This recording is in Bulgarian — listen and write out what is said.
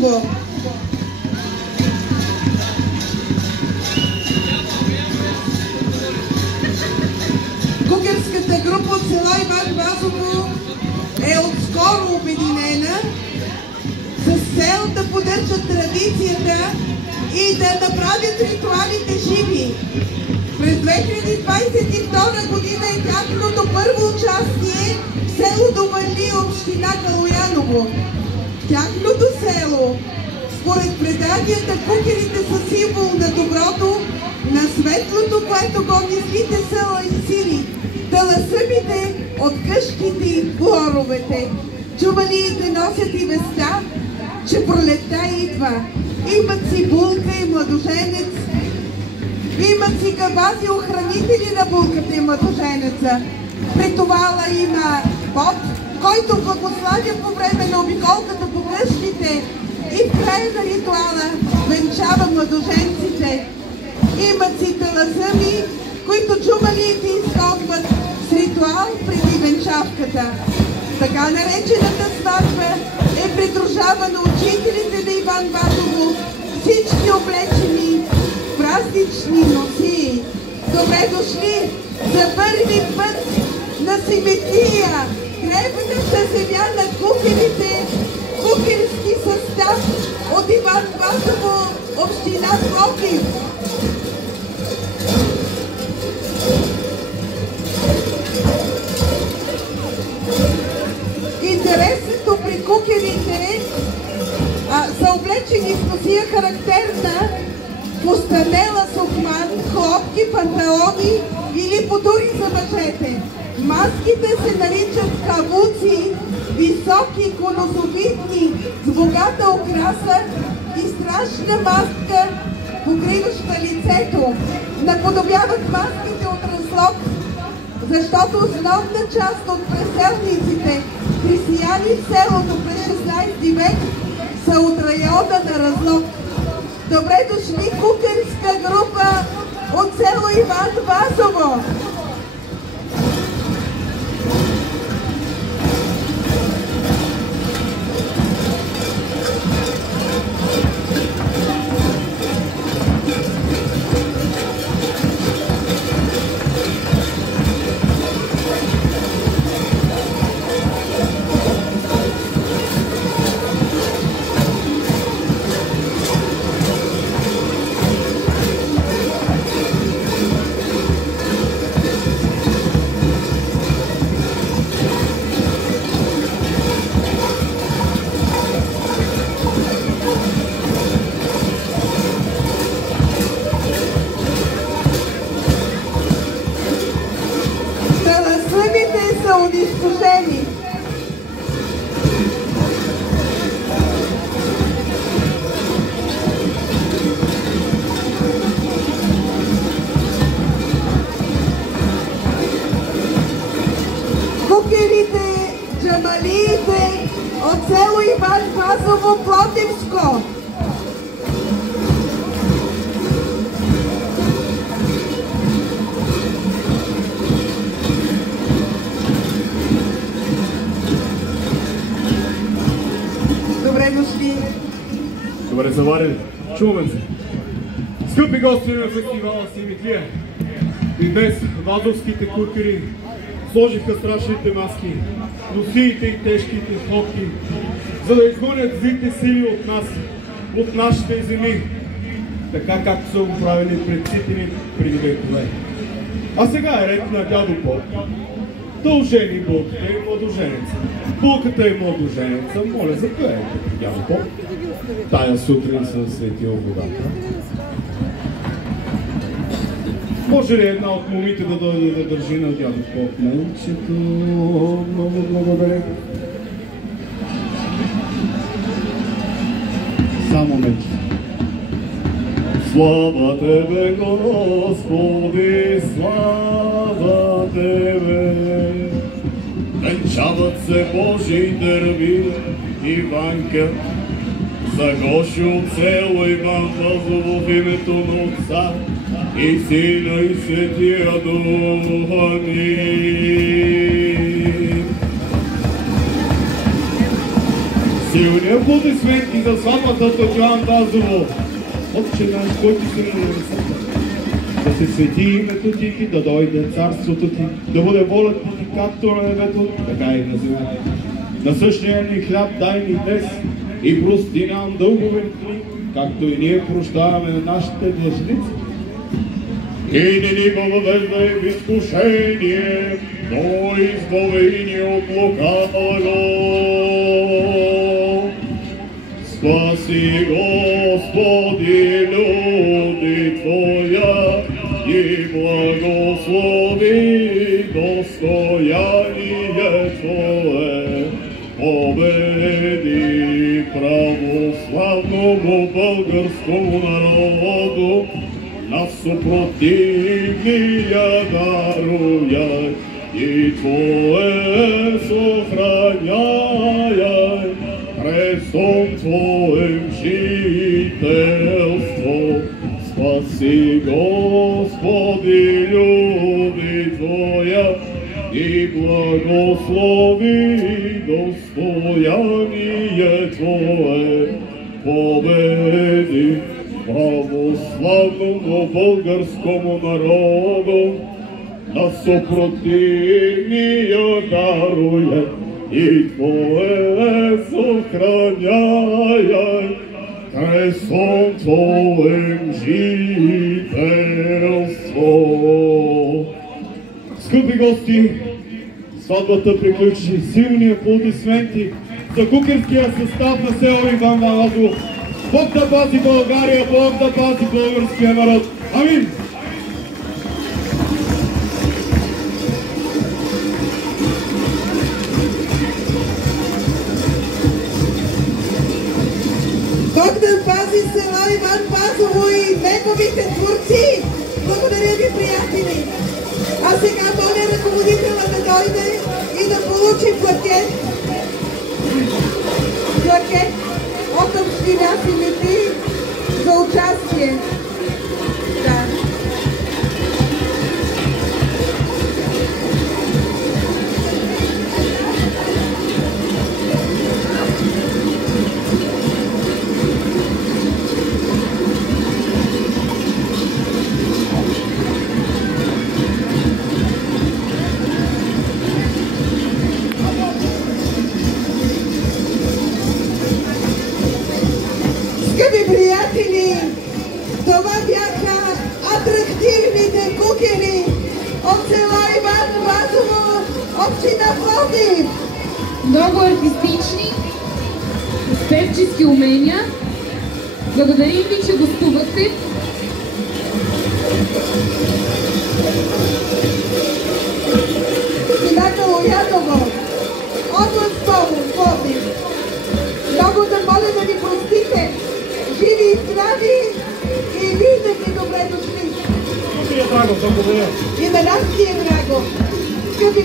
Вазово. Кукерската група от села Иван Вазово е отскоро обединена с цел да поддържат традицията и да направят ритуалите живи. През 2022 година е тяхното първо участие в село Довали, община Калояново. Тяхното село, според преданията, кукерите са символ на доброто, на светлото, което гони злите села и сили, таласъмите от къщите и боровете. Чувалиите носят и веста, че пролетта идва. Имат си булка и младоженец. Имат си гавази охранители на булката и младоженеца. При това има поп, който благославя по време на обиколката по къщите и в края на ритуала венчава младоженците. Имат си таласъми, които чувалиите изходват с ритуал преди венчавката. Така наречената сватба е придружавана от жителите на Иван Вазово, всички облечени в празнични носии. Добре дошли за първи път на Симития, древната земя на кукерите, кукерски състав от Иван Вазово, община Пловдив. Интересното при кукерите са облечени с носия характерна постанела сукман, хлопки, панталони или подури за мъжете. Маските се наричат кавуци, високи, конусовидни, с богата украса и страшна маска, покриваща лицето. Наподобяват маските от Разлог, защото основна част от преселниците, християни в селото през 16 век, са от района на Разлог. Добре дошли кукерска група от село Иван Вазово! Унищожени. Кукерите, джамалиите от село Иван Вазово, Пловдивско. Добре заварили. Чуваме се. Скъпи гости на фестивала Симитлия, и днес вазовските кукери сложиха страшните маски, носиите и тежките ходки, за да изгонят злите сили от нас, от нашите земи, така както са го правили предците ни преди векове. А сега е ред на дядо Поп да ожени булката и младоженеца. Булката и младоженеца, моля, запеете, дядо Поп. Тая сутрин съм светил водата. Може ли една от момите да дойде да държи на дядо Поп момчето? Много благодаря. Само момче. Слава Тебе, Господи, слава Тебе! Венчават се Божиите раби, Иванка, за Гоши от село Иван Вазово в името на Отца и Сина и Светия Дух. Амин. Силни аплодисменти за сватбата от Йоан Вазово. Отче наш, който си на небесата, да се свети името Ти и да дойде царството Ти, да бъде волята Ти както на небето, така и на земята. Насъщния ни хляб дай ни днес и прости нам дълговете ни, както и ние прощаваме на нашите длъжници. И не ни въвеждай в изкушение, но избави ни от лукавого. Спаси, Господи, люди Твоя и благослови достояние Твое. Победи православному българскому народу, на супротивния даруяй и Твое сохраняй. Престом Твоем жителство, спаси, Господи, люби Твоя и благослови достояние Твое. Победи православному българскому народу, на супротивния даруя и Твое сохраняй. Крестом Твоем жителство. Скъпи гости, сватбата приключи. Силни аплодисменти за кукерския състав на село Иван Вазово. Бог да пази България, Бог да пази българския народ. Амин! Бог да пази село Иван Вазово и неговите творци. Благодаря ви, приятели. А сега моля ръководителя да дойде и да получи плакет. Плакет от община Симитли за участие. Да. Скъпи приятели, това бяха атрактивните кукери от село Иван Вазово, община Пловдив. Много артистични, с певчески умения. Благодарим ви, че гостувахте. Спинакало Ядово, област Пловдив. Много да моля да ви простите. Живи и здрави и виждате добре дошли. И на нас ти е драго. Скъпи